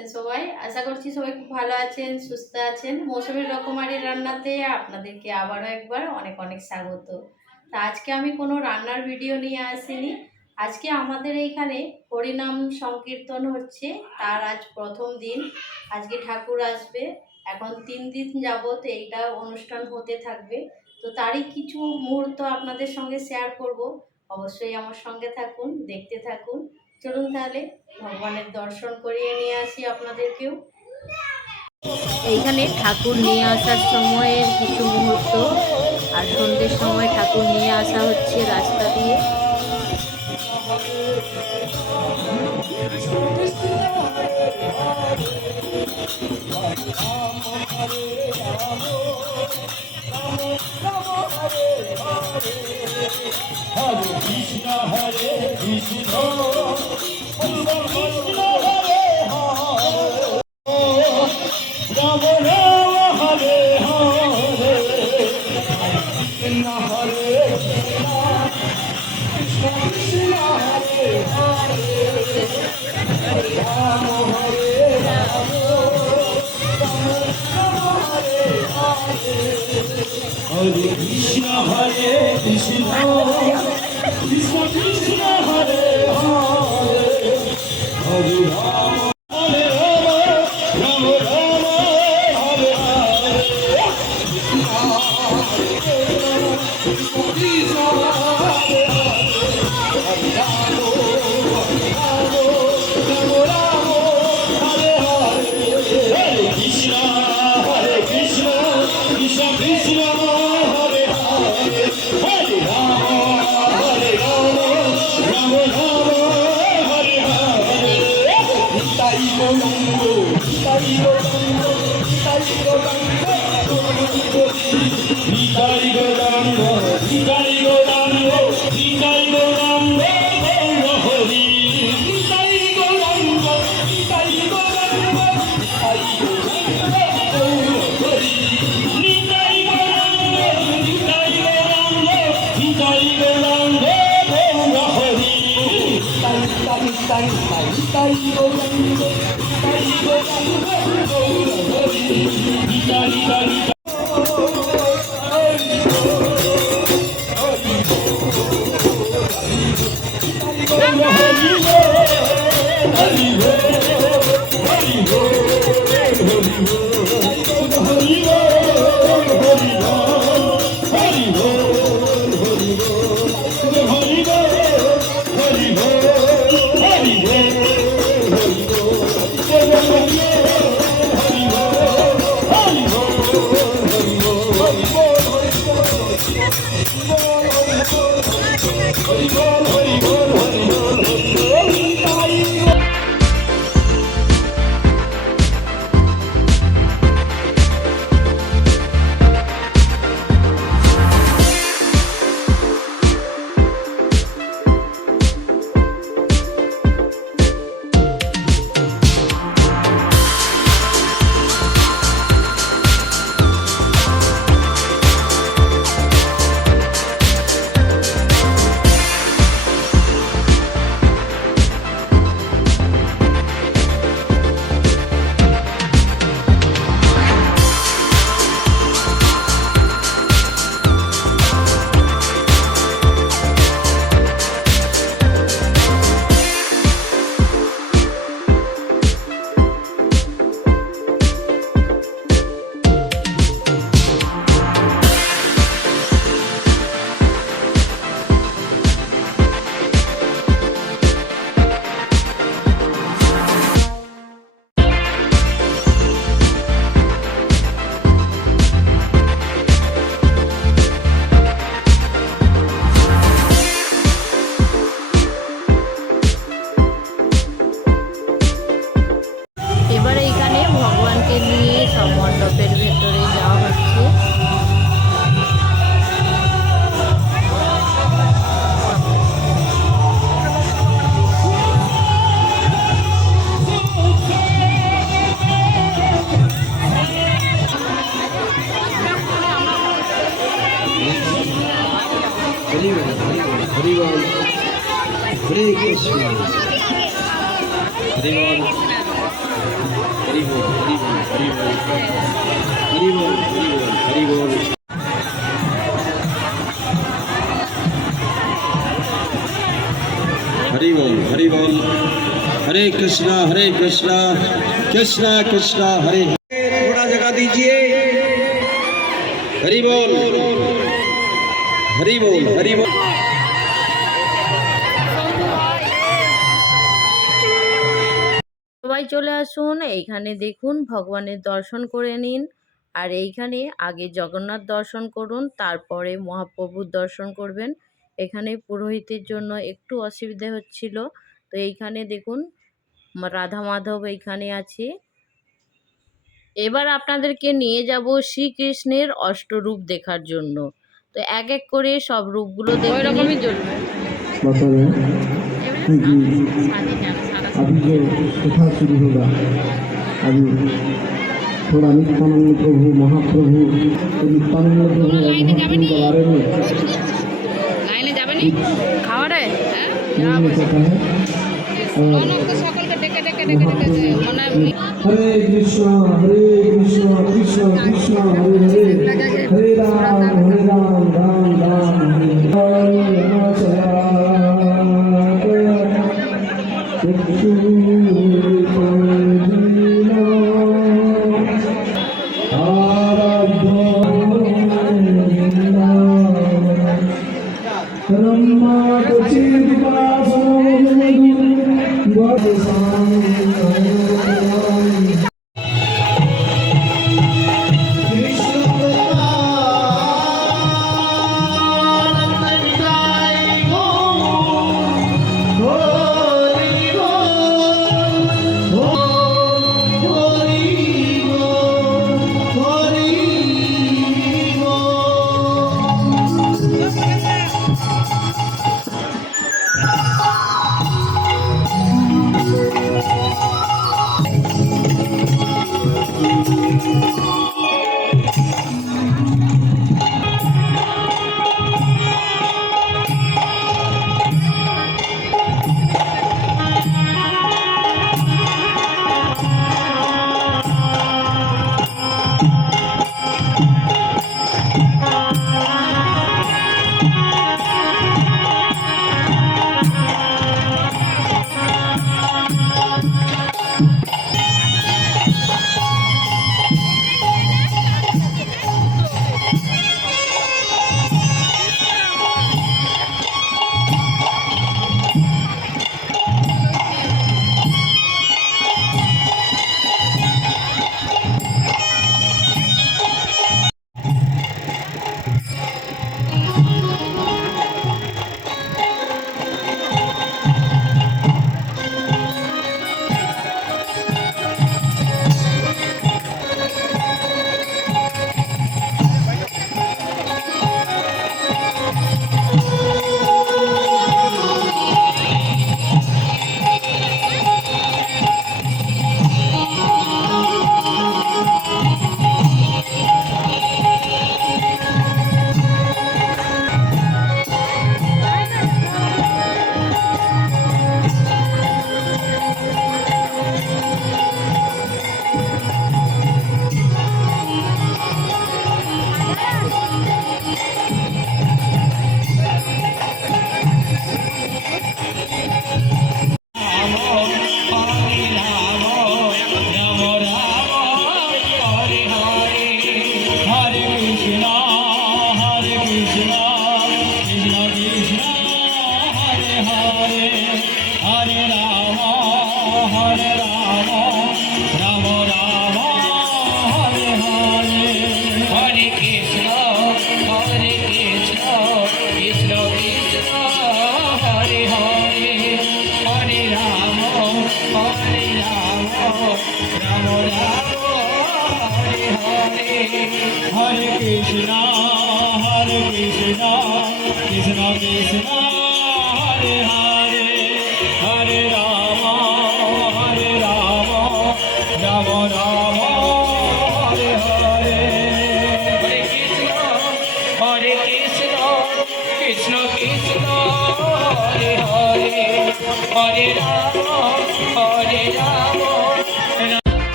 আছেন সবাই? আশা করছি সবাই খুব ভালো আছেন, সুস্থ আছেন। মৌসুমী রকমারি রান্নাতে আপনাদেরকে আবারও একবার অনেক অনেক স্বাগত। তা আজকে আমি কোনো রান্নার ভিডিও নিয়ে আসিনি। আজকে আমাদের এইখানে হরিনাম সংকীর্তন হচ্ছে, তার আজ প্রথম দিন। আজকে ঠাকুর আসবে, এখন 3 দিন যাবত এইটা অনুষ্ঠান হতে থাকবে। তো তারই কিছু মুহূর্ত আপনাদের সঙ্গে শেয়ার করব। অবশ্যই আমার সঙ্গে থাকুন, দেখতে থাকুন। চলুন তাহলে ভগবানের দর্শন করিয়ে নিয়ে আসি আপনাদেরকেও। এইখানে ঠাকুর নিয়ে আসার সময়ের কিছু মুহূর্ত, আর সন্ধ্যের সময় ঠাকুর নিয়ে আসা হচ্ছে রাস্তা দিয়ে। হরে কৃষ্ণ হরে কৃষ্ণ কৃষ্ণ কৃষ্ণ হরে হরে রাম রাম হরে হরে কৃষ্ণ হরে কৃষ্ণ কৃষ্ণ হরে হরে রাম হরে রাম রাম রাম হরে হরে হরে কৃষ্ণ হরে কৃষ্ণ কৃষ্ণ কৃষ্ণ হরে হরে হরে রাম হরে রাম রাম রাম হরে হরে কৃষ্ণ কৃষ্ণ হরে হরে রাম রাম রাম রাম হরে হরে হরে কৃষ্ণ হরে কৃষ্ণ কৃষ্ণ কৃষ্ণ হরে হরে হরে রাম রাম রাম হরে হরে নিতাই গৌরাঙ্গ নিতাই গৌরাঙ্গ নিতাই গৌরাঙ্গ নিতাই গৌরাঙ্গ নিতাই গৌরাঙ্গ নিতাই গৌরাঙ্গ গৌর হরি নিতাই গৌরাঙ্গ নিতাই গৌরাঙ্গ নিতাই গৌরাঙ্গ গৌর হরি নিতাই গৌরাঙ্গ নিতাই গৌরাঙ্গ নিতাই গৌরাঙ্গ গৌর হরি নিতাই নিতাই নিতাই নিতাই গৌরাঙ্গ নিতাই গৌরাঙ্গ গৌর হরি নিতাই নিতাই এবারে এখানে ভগবানকে নিয়ে সব মণ্ডপের ভেতরে যাওয়া হচ্ছে। হরে কৃষ্ণ হরে हरि बोल हरि बोल हरि बोल हरि बोल हरि बोल हरि बोल हरि बोल हरे कृष्णा कृष्णा कृष्णा हरे थोड़ा जगह दीजिए हरि बोल हरि बोल हरि बोल সবাই চলে আসুন, এইখানে দেখুন ভগবানের দর্শন করে নিন। আর এইখানে আগে জগন্নাথ দর্শন করুন, তারপরে মহাপ্রভুর দর্শন করবেন। এখানে পুরোহিতের জন্য একটু অসুবিধা হচ্ছিল, তো এইখানে দেখুন রাধা মাধব এইখানে আছে। এবার আপনাদেরকে নিয়ে যাব শ্রীকৃষ্ণের অষ্টরূপ দেখার জন্য। তো এক এক করে সব রূপগুলো দেখে নিন। अभी जो कथा शुरू होगा, अभी थोड़ा नित्यानंद प्रभु महाप्रभु नित्यानंद प्रभु और महाप्रभु के बारे में খাওয়ারে कथा है। और हरे कृष्णा कृष्ण कृष्ण हरे हरे हरे राम राम राम हरे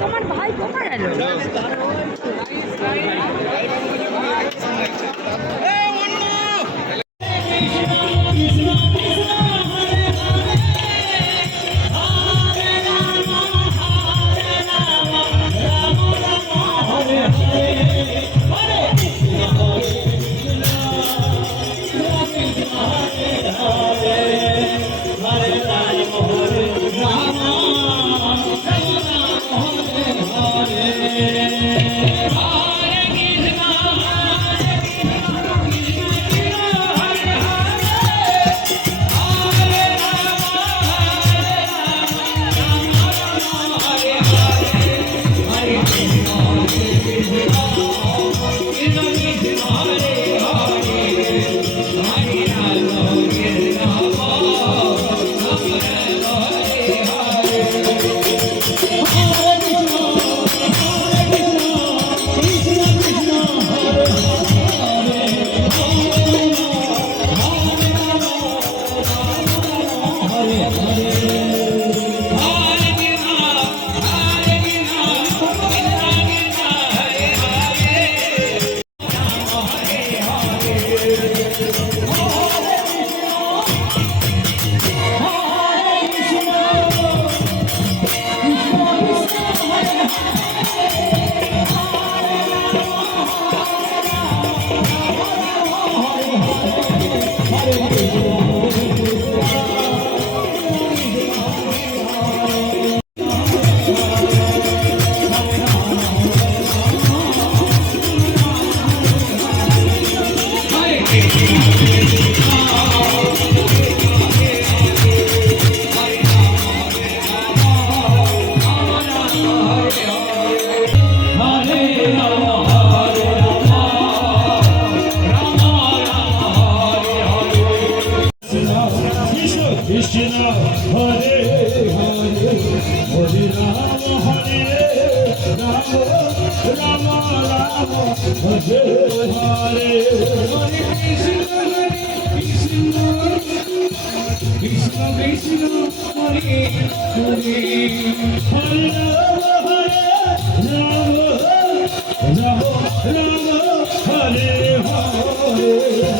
তোমার ভাই কোথায় গেল? Krishna Hare Hare Hare Rama Hare Rama Rama Rama Hare Hare Hare Krishna Krishna Krishna Hare Hare Hare Rama Rama Rama Hare Hare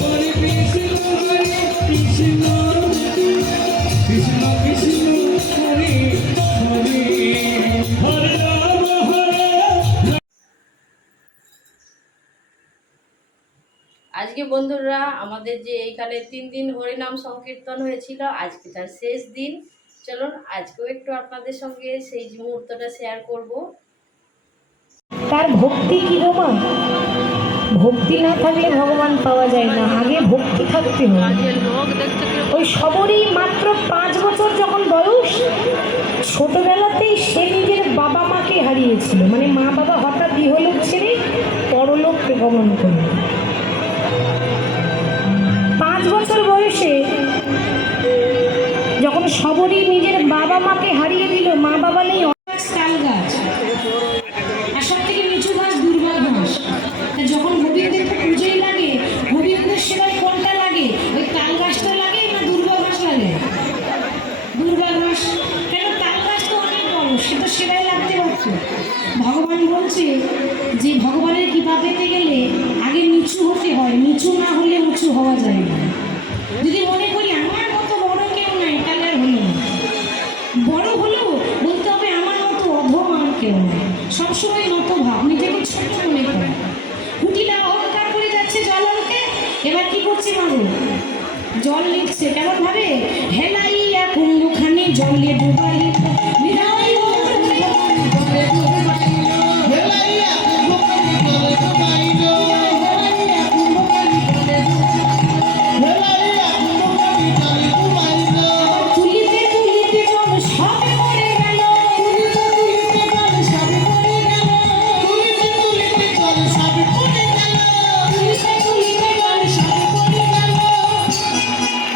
Hare Krishna Krishna Krishna Krishna Hare Hare Hare Rama Hare আজকে বন্ধুরা আমাদের যে এইখানে 3 দিন হরিনাম সংকীর্তন হয়েছিল, আজকে তার শেষ দিন। চলুন আজকেও একটু আপনাদের সঙ্গে সেই মুহূর্তটা শেয়ার করব। তার ভক্তি কি রকম? ভক্তি না থাকলে ভগবান পাওয়া যায় না, আগে ভক্তি থাকতে হয়। ওই সবরই মাত্র 5 বছর যখন বয়স, ছোটবেলাতেই সে নিজের বাবা মাকে হারিয়েছিল, মানে মা বাবা হঠাৎ ইহলোক ছেড়ে পরলোককে গমন করল। 5 বছর বয়সে যখন সবরই নিজের বাবা মাকে হারিয়ে দিল, মা বাবা নেই, তাল গাছ আর সব থেকে নিচু গাছ দুর্বা ঘাস। যখন গোবিন্দের পুজোয় লাগে, গোবিন্দের সেবায় কোনটা লাগে? ওই তাল গাছটা লাগে না দুর্বা ঘাস লাগে? দুর্বা ঘাস। কেন? তাল গাছ তো অনেক বড়, সে তো সেবায় লাগতে পারত। ভগবান বলছে যে ভগবানের কৃপা পেতে গেলে আগে নিচু হতে হয়, নিচু না হলে উঁচু হওয়া যায় না। যদি মনে করি আমার মতো বড় কেউ নাই, তাহলে আর হলো না। বড় হলেও বলতে হবে আমার মতো অধমান কেউ নাই। সবসময় নত ভাব, নিজেকে ছোট মনে করে। কুটিলা অহংকার করে যাচ্ছে জল আনতে, এবার কি করছে মাগো? জল লিখছে কেমন ভাবে? হেলাইয়া কুম্ভখানি জলে ডুবাই বিদায়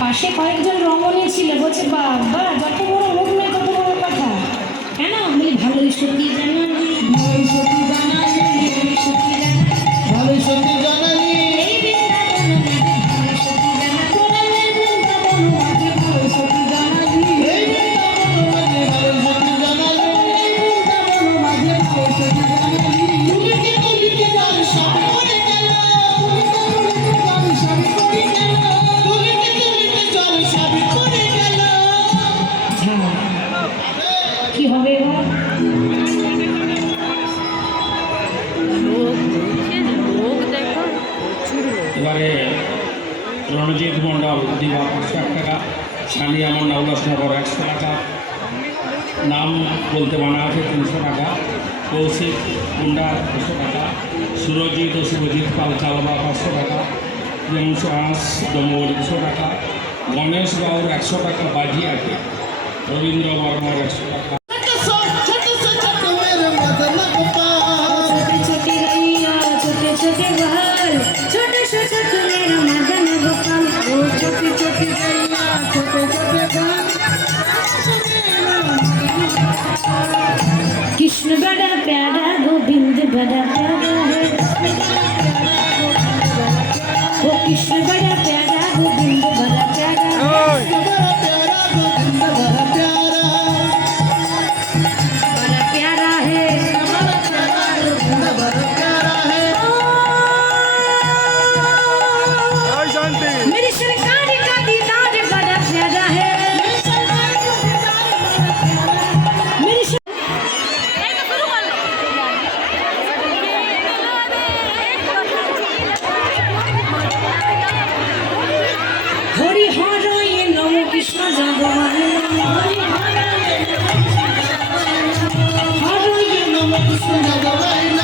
পাশে কয়েকজন রমণী ছিল, বলছে বাবা যত বড় মুখ নেই তত বড় কথা। কেন? বলি ভালোই সত্যি জানা, ভালোই সত্যি জানা এবারে রণজিৎ মণ্ডল দিবা 500 টাকা, সানিয়া মন্ডল উল্লাসনগর 100 টাকা, নাম বলতে মানা আছে 300 টাকা, কৌশিক কুন্ডার 200 টাকা, সুরজিৎ ও শুভজিৎ পাল চালবা 500 টাকা, প্রিয়াংশু হাঁস ডমোর 200 টাকা, গণেশ বাউর 100 টাকা বাজি আছে, রবীন্দ্র বর্মার 100 টাকা। छोटे छोटे गैया छोटे छोटे बहाल छोटे छोटे मेरा मदन गोपाल ओ छोटे छोटे गैया छोटे छोटे बहाल कृष्ण बड़ा प्यारा गोविंद बड़ा प्यारा है ओ कृष्ण बड़ा प्यारा गोविंद बड़ा प्यारा है बड़ा प्यारा है मेरी सरकार का दीदार बड़ा प्यारा है मेरी हरि हर ये नमो कृष्ण जगवाय हर ये नमो कृष्ण जगवाय